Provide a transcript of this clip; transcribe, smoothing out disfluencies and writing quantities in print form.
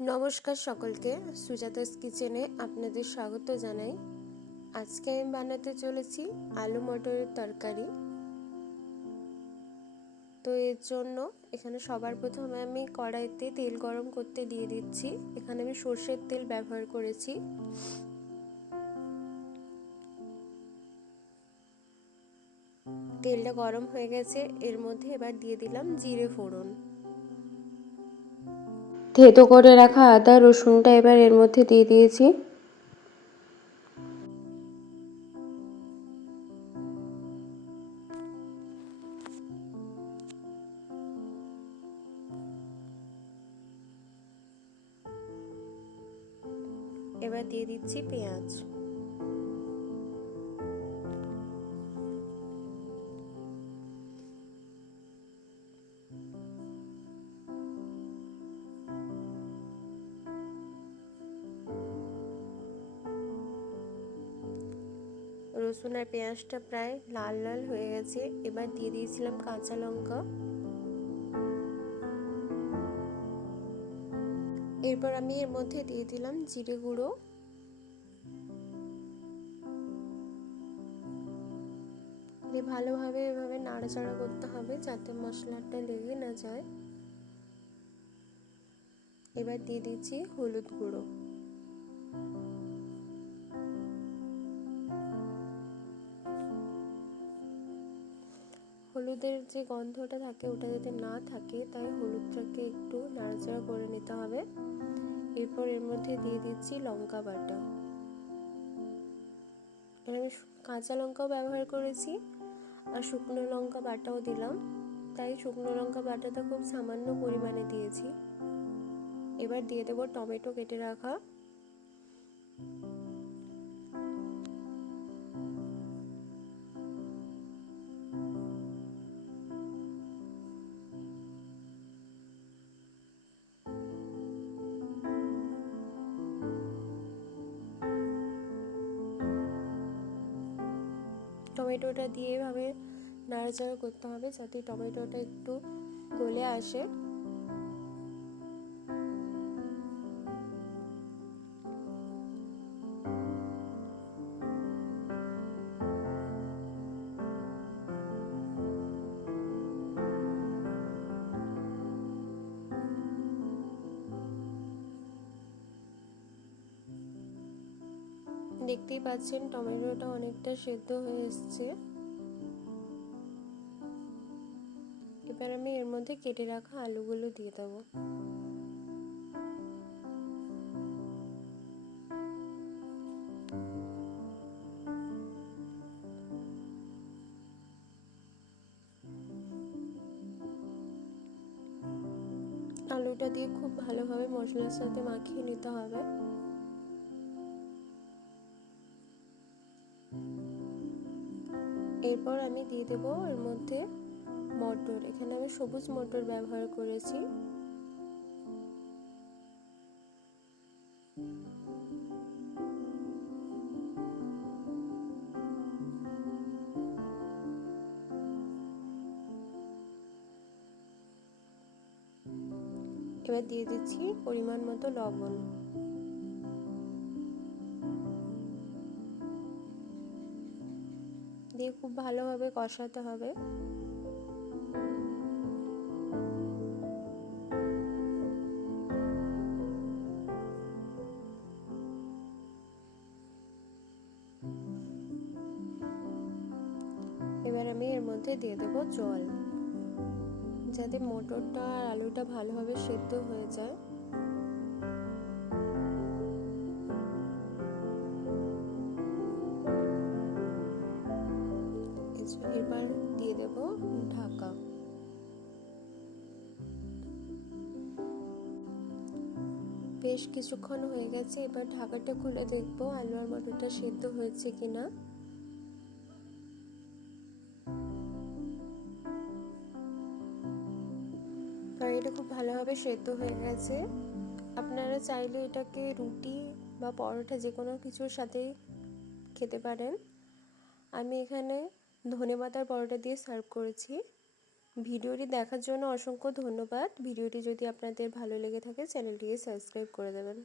নমস্কার সকলকে, সুজাতাস কিচেনে আপনাদের স্বাগত জানাই। আজকে আমি বানাতে চলেছি আলু মটরের তরকারি। তো এর জন্য এখানে সবার প্রথমে আমি কড়াইতে তেল গরম করতে দিয়ে দিচ্ছি। এখানে আমি সর্ষের তেল ব্যবহার করেছি। তেলটা গরম হয়ে গেছে, এর মধ্যে এবার দিয়ে দিলাম জিরে ফোড়ন। থেতো করে রাখা আদা রসুনটা এবার এর মধ্যে দিয়ে দিয়েছি। এবার দিয়ে দিচ্ছি পেঁয়াজ। রসুন আর পেঁয়াজটা প্রায় লাল লাল হয়ে গেছে, এবার দিয়ে দিয়েছিলাম কাঁচা লঙ্কা। এরপর আমি এর মধ্যে দিয়ে দিলাম জিরে গুঁড়ো। ভালোভাবে এভাবে নাড়াচাড়া করতে হবে যাতে মশলাটা লেগে না যায়। এবার দিয়ে দিচ্ছি হলুদ গুঁড়ো। হলুদের যে গন্ধটা থাকে ওটা যাতে না থাকে তাই হলুদটাকে একটু নাড়াচাড়া করে নিতে হবে। এরপর এর মধ্যে দিয়ে দিচ্ছি লঙ্কা বাটা। আমি কাঁচা লঙ্কাও ব্যবহার করেছি আর শুকনো লঙ্কা বাটাও দিলাম, তাই শুকনো লঙ্কা বাটাটা খুব সামান্য পরিমাণে দিয়েছি। এবার দিয়ে দেবো টমেটো কেটে রাখা। টমেটোটা দিয়ে এভাবে নাড়াচাড়া করতে হবে যাতে টমেটোটা একটু গলে আসে। দেখতেই পাচ্ছেন টমেটোটা অনেকটা সেদ্ধ হয়ে এসছে। এবার আমি এর মধ্যে কেটে রাখা আলুগুলো দিয়ে দেবো। আলুটা দিয়ে খুব ভালোভাবে মশলার সাথে মাখিয়ে নিতে হবে। এরপর আমি দিয়ে দেবো এর মধ্যে মটর। এখানে আমি সবুজ মটর ব্যবহার করেছি। এবার দিয়ে দিচ্ছি পরিমাণ মতো লবণ। দিয়ে খুব ভালোভাবে কষাতে হবে। এবার আমি এর মধ্যে দিয়ে দেবো জল যাতে মটরটা আর আলুটা ভালোভাবে সেদ্ধ হয়ে যায়। এবার দিয়ে দেবো ঢাকা। বেশ কিছুক্ষণ হয়ে গেছে, এবার ঢাকাটা খুলে দেখবো আলু আর মটরটা সেদ্ধ হয়েছে কিনা। তরকারিটা খুব ভালোভাবে সেদ্ধ হয়ে গেছে। আপনারা চাইলে এটাকে রুটি বা পরোটা যে কোনো কিছুর সাথে খেতে পারেন। আমি এখানে ধনেপাতার পরোটা দিয়ে সার্ভ করেছি। ভিডিওটি দেখার জন্য অসংখ্য ধন্যবাদ। ভিডিওটি যদি আপনাদের ভালো লেগে থাকে চ্যানেলটিকে সাবস্ক্রাইব করে দেবেন।